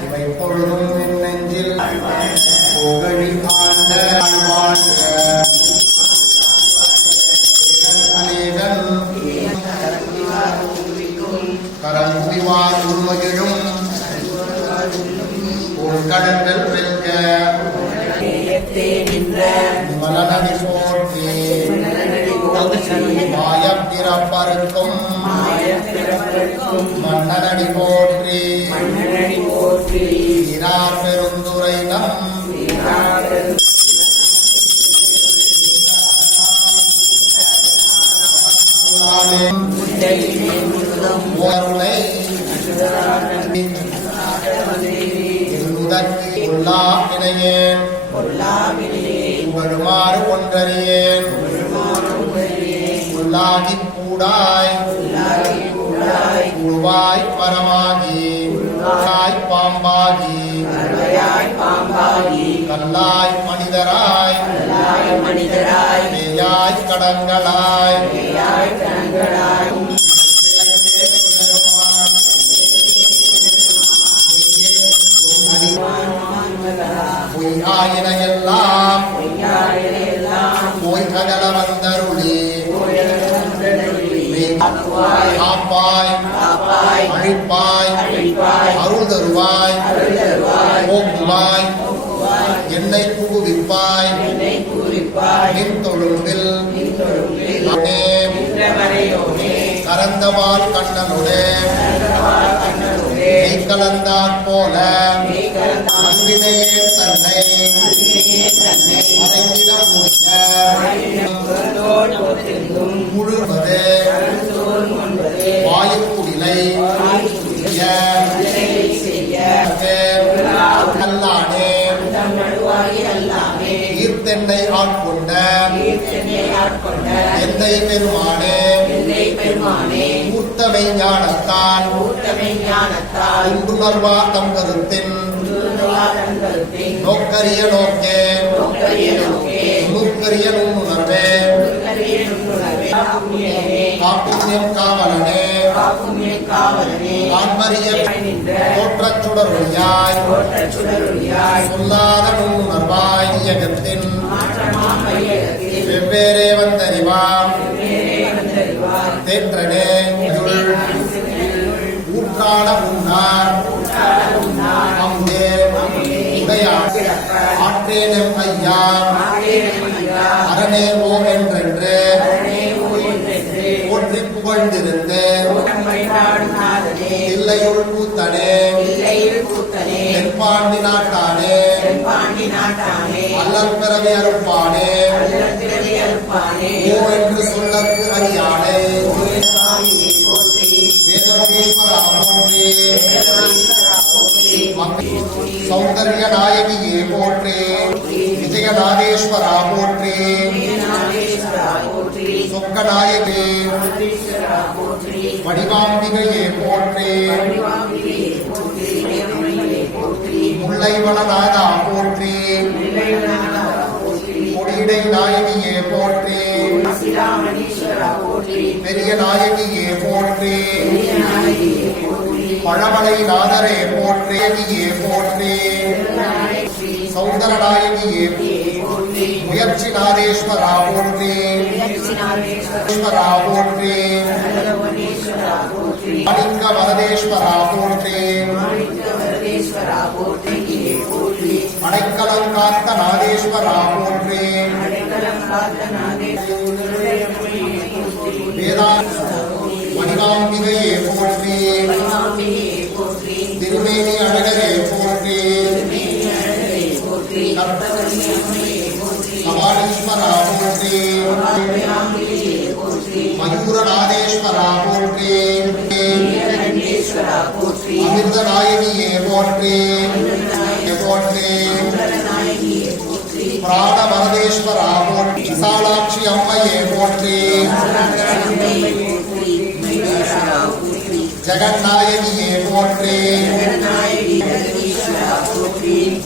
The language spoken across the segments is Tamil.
இவை பொழுதும் நெஞ்சில் புகழி ஆண்ட அநேகன் கரங்குதிவார் உருவகிழும் கடன்கள் வெல்க மலனடி போற்றி மாயப்பிறப்பருக்கும் மன்னனடி போற்றி ஈரார் பெருந்துரைனம் உள்ளா இணையேன் புகழுமாறு கொண்டறியேன் உள்ளாகி கூடாய் உருவாய் பரமாகி பாம்பாகி கல்லாய் மனிதராய் மேயாய் கடங்களாய் பொய்யாயினையெல்லாம் போய் ககல வந்தருளி காப்பாய் அழிப்பாய் அருள் தருவாய் போக்குவாய் என்னை புகுவிப்பாய் நின் தொழும்பில் கரந்தவால் கண்ணனுடே நீ கலந்தான் போல அன்பினையே தன்னை மறைந்திட முடிய முழுவதே வாயுக்குடிலை அல்லானே ஈர்த்தென்னை ஆட்கொண்ட எந்தை பெருமானே ஊர்த்தமை ஞானத்தான் உண்டுணர்வா தம் கருத்தின் நோக்கரிய நோக்கே நூற்கரிய நுண்ணுணர்வே காப்புண்ணியம் காவலனே ஆன்மரிய தோற்றச் சுடரொளியாய் சொல்லாத நுண்ணுணர்வாய் இயக்கத்தின் வெவ்வேறே வந்தறிவாம் தேற்றனே ஊற்றான உன்னார் அம்பே உடையார் ஆற்றேனம் ஐயா அரணே ஓ என்றென்று போற்றி புகழ்ந்திருந்து இல்லையுள் கூத்தனே தென்பாண்டி நாட்டானே அல்லல் பிறவி அறுப்பானே ஓ என்று சொல்லற்கு அறியானே வேதமேஸ்வரா போற்றி சௌந்தர்ய நாயகியே போற்றி விஜயநாதேஸ்வரா போற்றி சொக்கநாயகே வடிவாம்பிகையே போற்றி முல்லைவனநாதா போற்றி கொடியடை நாயகியே போற்றி பெரிய நாயகியே போற்றி பழமலை நாதரே போற்றி போற்றி சௌந்தர நாயகியே முயற்சி நாதேஸ்வரா போற்றி போற்றி மாணிக்க வரதேஸ்வரா போற்றி அடைக்கலம் காத்த நாதேஸ்வரா போற்றி மணிகாம்பிகையே போற்றி திருமேனி அழகரே போற்றி கபாலீஸ்வரா போற்றி மயூரநாதேஸ்வரா போற்றி அமிர்தநாயகியே போற்றி போற்றி பிராணவரதேஸ்வரா போற்றி விசாலாட்சி அம்மையே போற்றி ஜெகநாயகியே போற்றி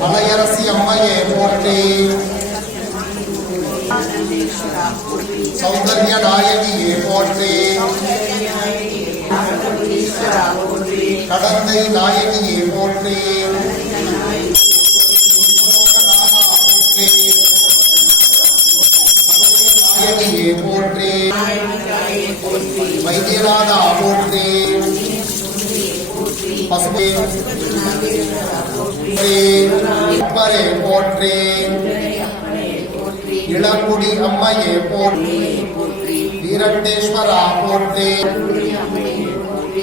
மலையரசி அம்மையே போற்றி சௌந்தர்ய நாயகியே போற்றி கடந்தை நாயகியே போற்றி நாயகியே போற்றி வைத்தியநாதா போற்றி பசுமே அப்பரே போற்றி இளங்குடி அம்மையே போற்றி வீரண்டேஸ்வரா போற்றி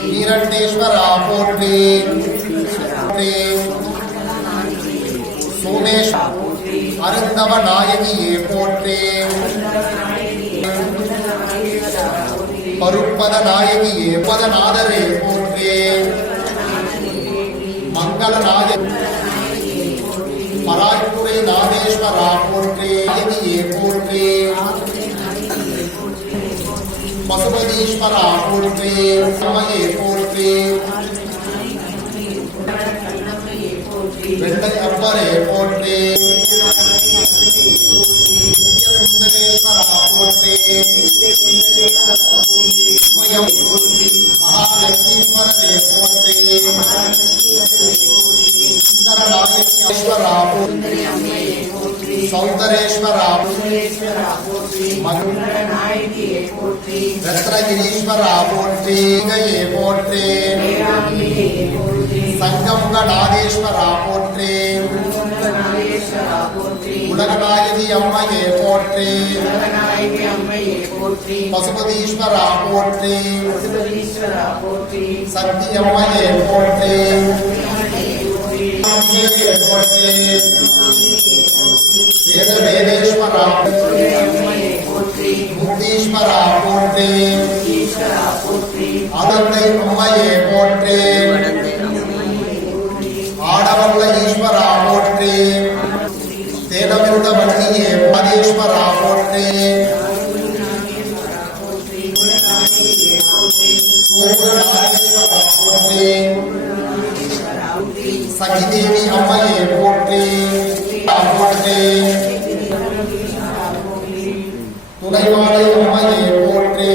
வீரண்டேஸ்வரா போற்றி சோமேஷ் அருந்தவ நாயகியே போற்றி பருப்பத நாயகியே பதநாதரே போற்றி மங்கள நாயகி பராய்ப்புரை நாதேஸ்வரா போற்றி நாயகியே போற்றி பசுபதீஸ்வரா போற்றி அம்மையே போற்றி வெள்ளை அப்பரே போற்றி சுந்தரேஸ்வரா போற்றி மகாலட்சுமீஸ்வரரே போற்றி சுந்தரநாயகீஸ்வரா போற்றி சௌந்தரேஸ்வரா ரத்னகிரீஸ்வரா போற்றி போற்றி சங்கம்கநாதேஸ்வரா போற்றி உலகநாயகி அம்மையே போற்றி பசுபதீஸ்வரா போற்றி சக்தி அம்மையே போற்றி போற்றி வேதவேதேஸ்வரா முக்தீஸ்வரா போற்றி ஆனந்தை அம்மையே போற்றி ஆடவல்ல ஈஸ்வரா போற்றி தேனமிருந்த வன்னியே மதேஸ்வரா போற்றி சூரநாதேஸ்வரா போற்றி சகிதேவி அம்மையே போற்றி போற்றி துணைவாளை அம்மையே போற்றி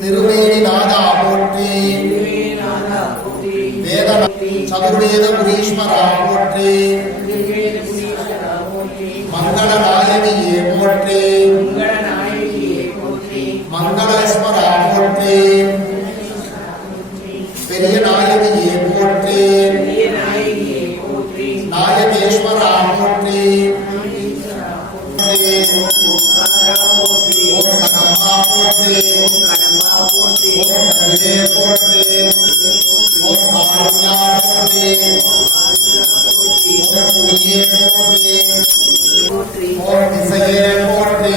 திருவேணி நாதா போற்றி வேத சதுர்வேத புரீஸ்வரா போற்றி மங்கள நாயகியே போற்றி மங்களேஸ்வரா போற்றி பெரிய நாயகியே போற்றி நாயகேஸ்வரா போற்றி ஓம் கடம்பா போற்றி ஓம் கவிதே போற்றி ஓம் காருண்யா போற்றி ஓம் புரியே போற்றி ஓம் திசையே போற்றி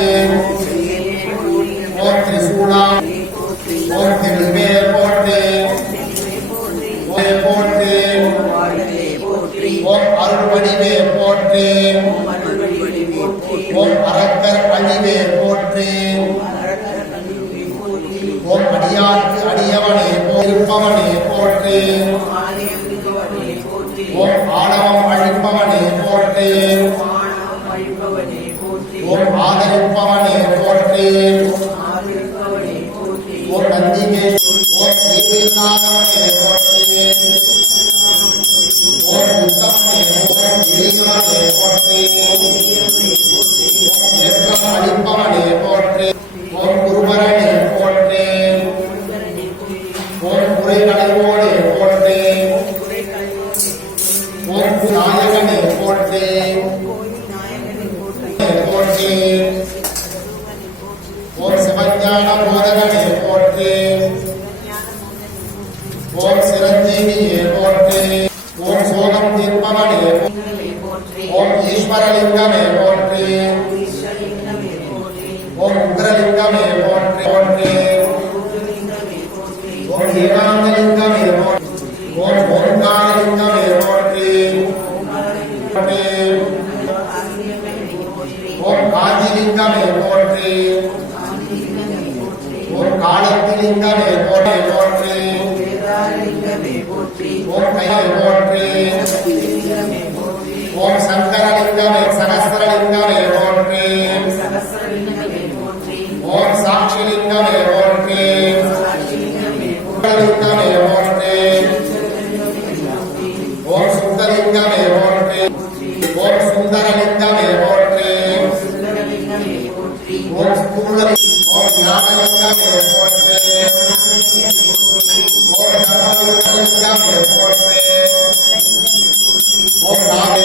ஓம் திரிசூலா ஓம் திருவே போற்றி போற்றி ஓம் அருள்வடிவே போற்றி ஓம் அரக்கர் அழிவே போற்றி ஓம் அடியார்க்கு அடியவனே இருப்பவனே போற்றி ஓம் ஆணவம் அழிப்பவனே போற்றி ஓம் ஆதரிப்பவனே போற்றி ஓம் நந்திகே ஓம் நீதியில்லாதவனே போற்றி ஓம் உத்தமனே ஓம் எளியவனே போற்றி ஓம் ஏற்றம் அளிப்பவனே போற்றி ஓம் குருபரனே போற்றி ஓம் குறைகளைவோடே போற்றி ஓம் நாயகனே போற்றி போற்றி ஓம் சிவஞான போதகனே போற்றி ஓம் சிரஞ்சீவியே போற்றி ஓம் சோகம் தீர்ப்பவனே ஓம் ஈஸ்வரலிங்கமே போற்றி ஓம் உக்ரலிங்கமே போற்றி போற்றி ஓம் ஏகாந்தலிங்கமே போற்றி ஓம் ஓங்காரலிங்கமே போற்றி காலத்திலிங்கமே போற்றி போற்றி ஓம் கையை போற்றி ஓம் சங்கரலிங்கமே சகஸ்ரலிங்கமே போற்றி ஓம் சாட்சிலிங்கமே போற்றி லிங்கமே போற்றி ஓம் சுந்தரலிங்கமே போற்றி ஓம் சுந்தரலிங்கமே போற்றி ஓம் ஓம் ஞானலிங்கமே போற்றி ஓம் தர்மலிங்கமே போற்றி ஓம் நாமே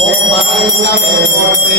ஓம் பரலிங்கமே போற்றி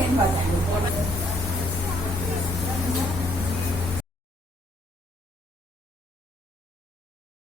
டிசைன் பார்த்தேன்